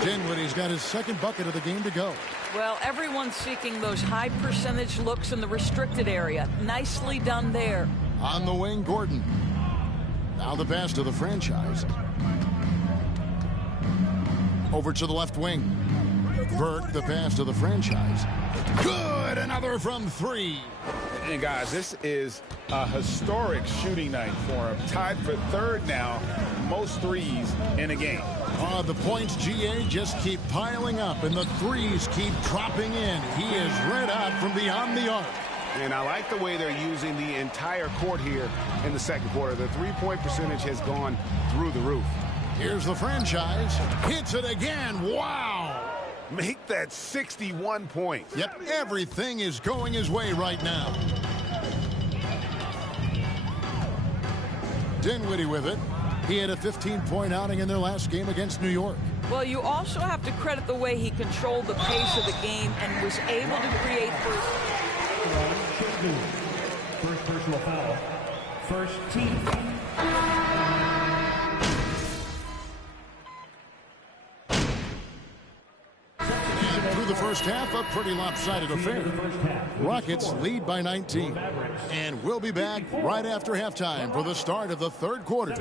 Dinwiddie's got his second bucket of the game to go. Well, everyone's seeking those high percentage looks in the restricted area. Nicely done there. On the wing, Gordon. Now the pass to the franchise. Over to the left wing. Burke, the pass to the franchise. Good! Another from 3. And guys, this is a historic shooting night for him. Tied for 3rd now, most threes in a game. The points, GA, just keep piling up, and the threes keep dropping in. He is red hot from beyond the arc. And I like the way they're using the entire court here in the second quarter. The three-point percentage has gone through the roof. Here's the franchise. Hits it again. Wow! Make that 61 points. Yep, everything is going his way right now. Dinwiddie with it. He had a 15-point outing in their last game against New York. Well, you also have to credit the way he controlled the pace of the game and was able to create First personal foul. First team. Through the first half, a pretty lopsided affair. Rockets lead by 19. And we'll be back right after halftime for the start of the third quarter.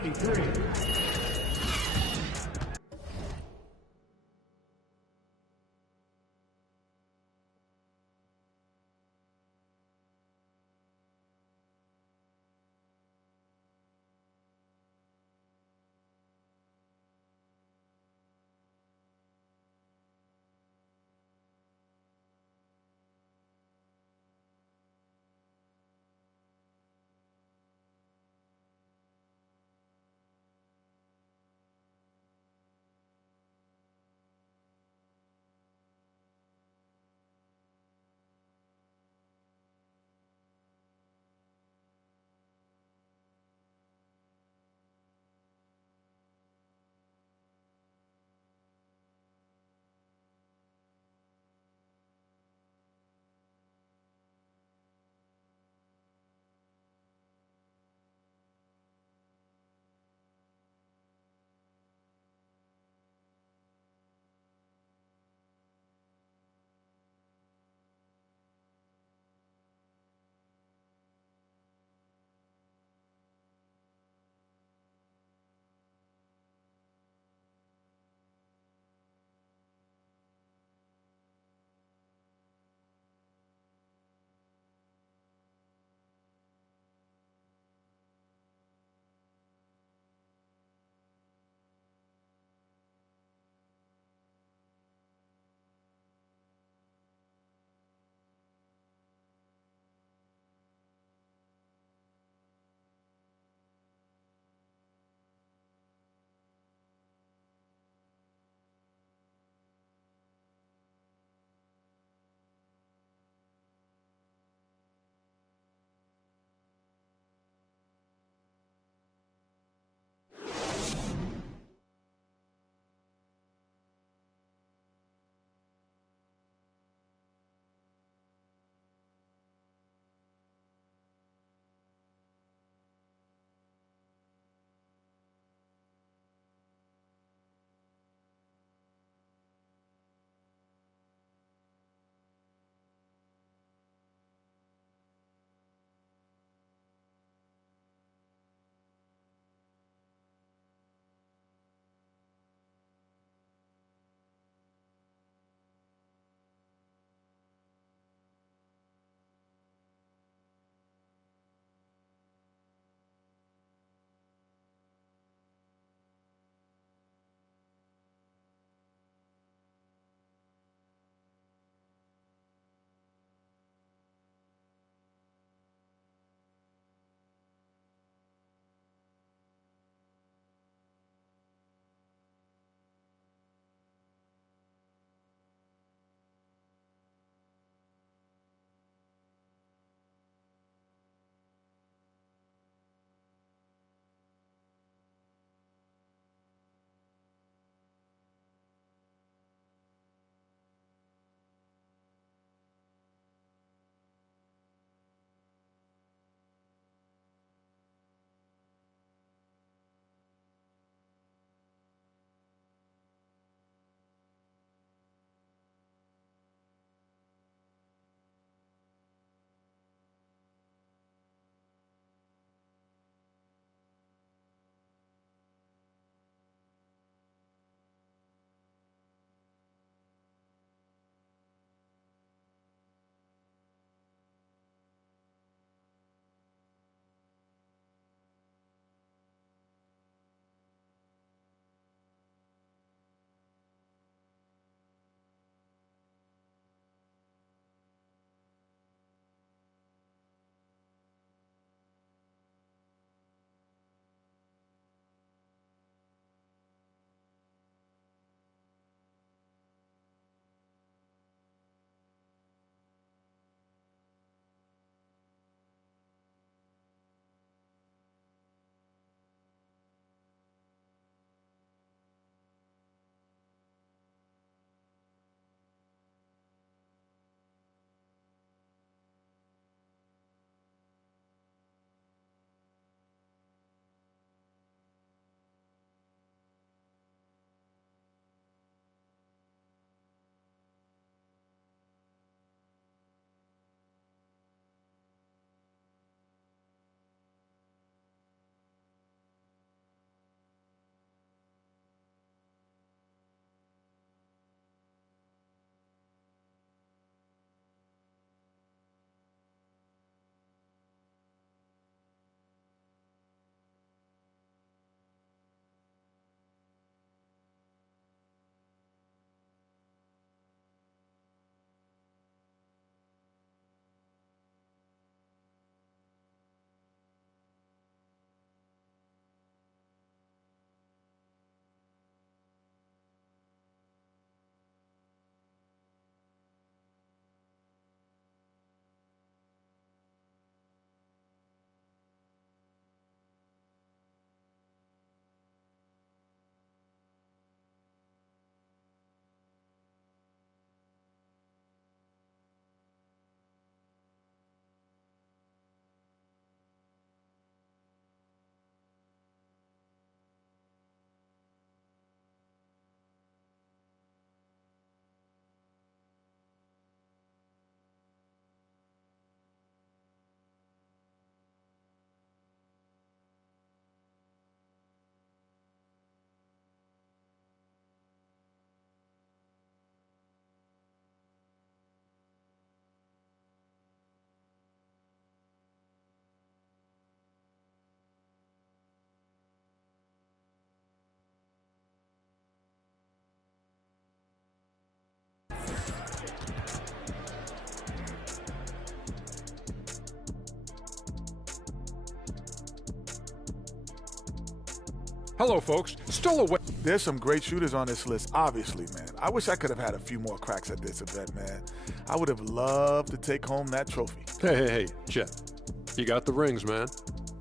Hello, folks. Still away. There's some great shooters on this list, obviously, man. I wish I could have had a few more cracks at this event, man. I would have loved to take home that trophy. Hey, Chet. You got the rings, man.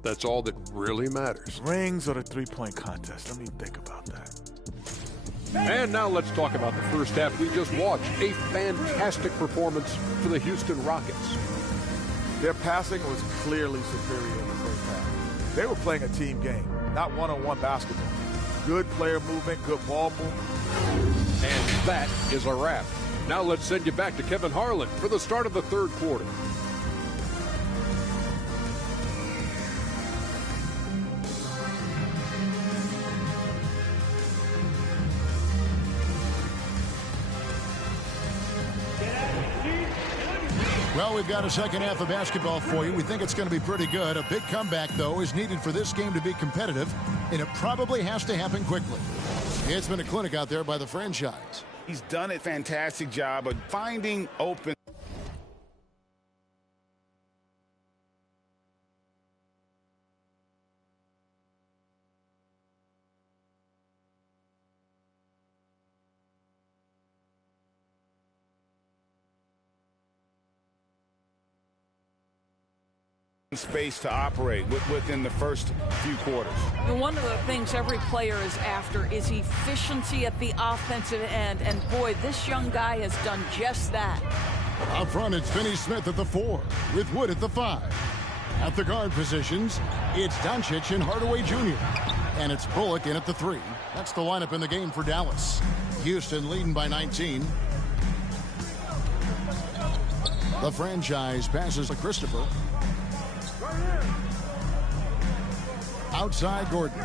That's all that really matters. Rings or the three-point contest? Let me think about that. And now let's talk about the first half we just watched. A fantastic performance for the Houston Rockets. Their passing was clearly superior in the first half. They were playing a team game, not one-on-one basketball. Good player movement, good ball movement. And that is a wrap. Now let's send you back to Kevin Harlan for the start of the third quarter. Well, we've got a second half of basketball for you. We think it's going to be pretty good. A big comeback, though, is needed for this game to be competitive, and it probably has to happen quickly. It's been a clinic out there by the franchise. He's done a fantastic job of finding open. Space to operate within the first few quarters. One of the things every player is after is efficiency at the offensive end, and boy, this young guy has done just that. Up front, it's Finney Smith at the 4, with Wood at the 5. At the guard positions, it's Doncic and Hardaway Jr. And it's Bullock in at the 3. That's the lineup in the game for Dallas. Houston leading by 19. The franchise passes to Christopher. Outside Gordon.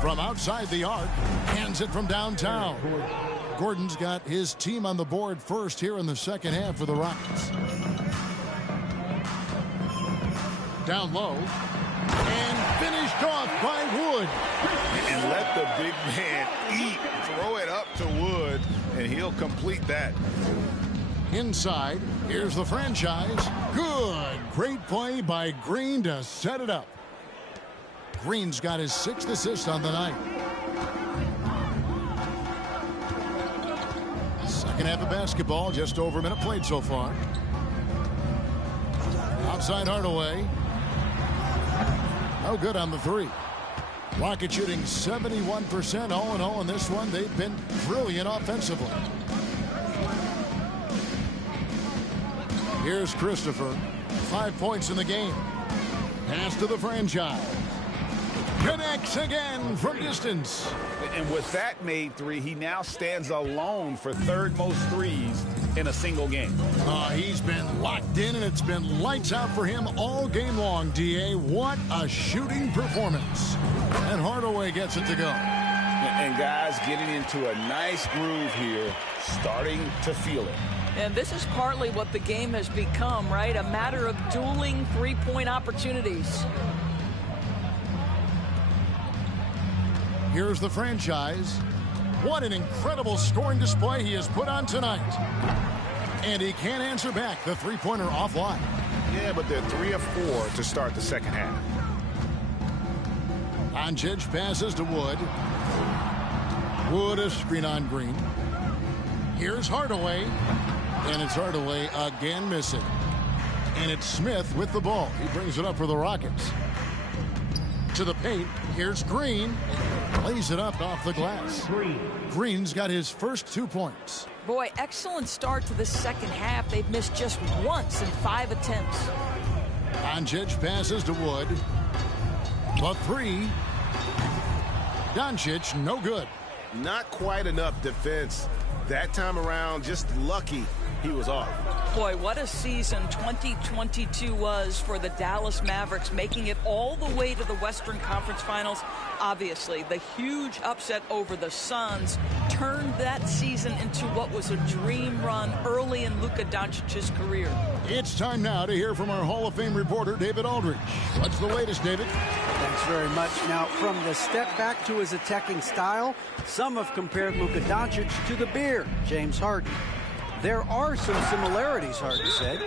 From outside the arc, hands it from downtown. Gordon's got his team on the board first here in the second half for the Rockets. Down low. And finished off by Wood. And let the big man eat. Throw it up to Wood, and he'll complete that. Inside, here's the franchise. Good. Great play by Green to set it up. Green's got his 6th assist on the night. Second half of basketball, just over a minute played so far. Outside Hardaway. No good on the 3. Rocket shooting 71% all in all in this one. They've been brilliant offensively. Here's Christopher. 5 points in the game. Pass to the franchise. Connects again from distance. And with that made 3, he now stands alone for third most threes in a single game. He's been locked in, and it's been lights out for him all game long, D.A. What a shooting performance. And Hardaway gets it to go. And guys getting into a nice groove here, starting to feel it. And this is partly what the game has become, right? A matter of dueling three-point opportunities. Here's the franchise. What an incredible scoring display he has put on tonight. And he can't answer back. The three-pointer offline. Yeah, but they're 3 of 4 to start the second half. Doncic passes to Wood. Wood a screen on Green. Here's Hardaway. And it's Hardaway again missing. And it's Smith with the ball. He brings it up for the Rockets. To the paint. Here's Green. Lays it up off the glass. Green's got his first 2 points. Boy, excellent start to the second half. They've missed just once in 5 attempts. Doncic passes to Wood. The 3. Doncic, no good. Not quite enough defense. That time around, just lucky he was off. Boy, what a season 2022 was for the Dallas Mavericks, making it all the way to the Western Conference Finals. Obviously, the huge upset over the Suns turned that season into what was a dream run early in Luka Doncic's career. It's time now to hear from our Hall of Fame reporter, David Aldridge. What's the latest, David? Thanks very much. Now, from the step back to his attacking style, some have compared Luka Doncic to the Bear, James Harden. There are some similarities, Harden said.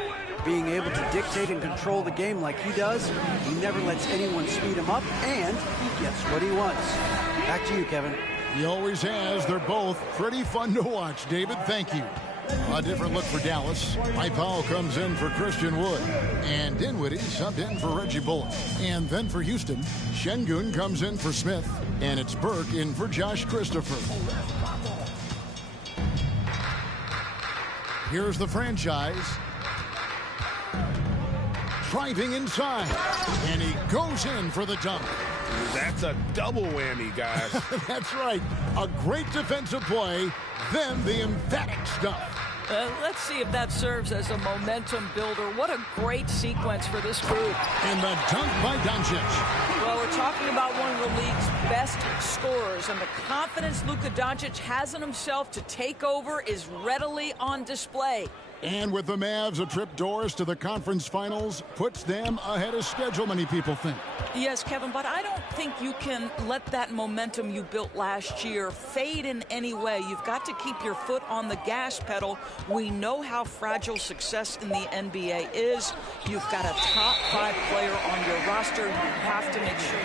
being able to dictate and control the game like he does. He never lets anyone speed him up, and he gets what he wants. Back to you, Kevin. He always has. They're both pretty fun to watch, David. Thank you. A different look for Dallas. Mike Powell comes in for Christian Wood. And Dinwiddie subbed in for Reggie Bullock. And then for Houston, Şengün comes in for Smith. And it's Burke in for Josh Christopher. Here's the franchise. Driving inside. And he goes in for the dunk. That's a double whammy, guys. That's right. A great defensive play, then the emphatic stuff. Let's see if that serves as a momentum builder. What a great sequence for this group. And the dunk by Doncic. Well, we're talking about one of the league's best scorers, and the confidence Luka Doncic has in himself to take over is readily on display. And with the Mavs, a trip doors to the conference finals puts them ahead of schedule, many people think. Yes, Kevin, but I don't think you can let that momentum you built last year fade in any way. You've got to keep your foot on the gas pedal. We know how fragile success in the NBA is. You've got a top 5 player on your roster. You have to make sure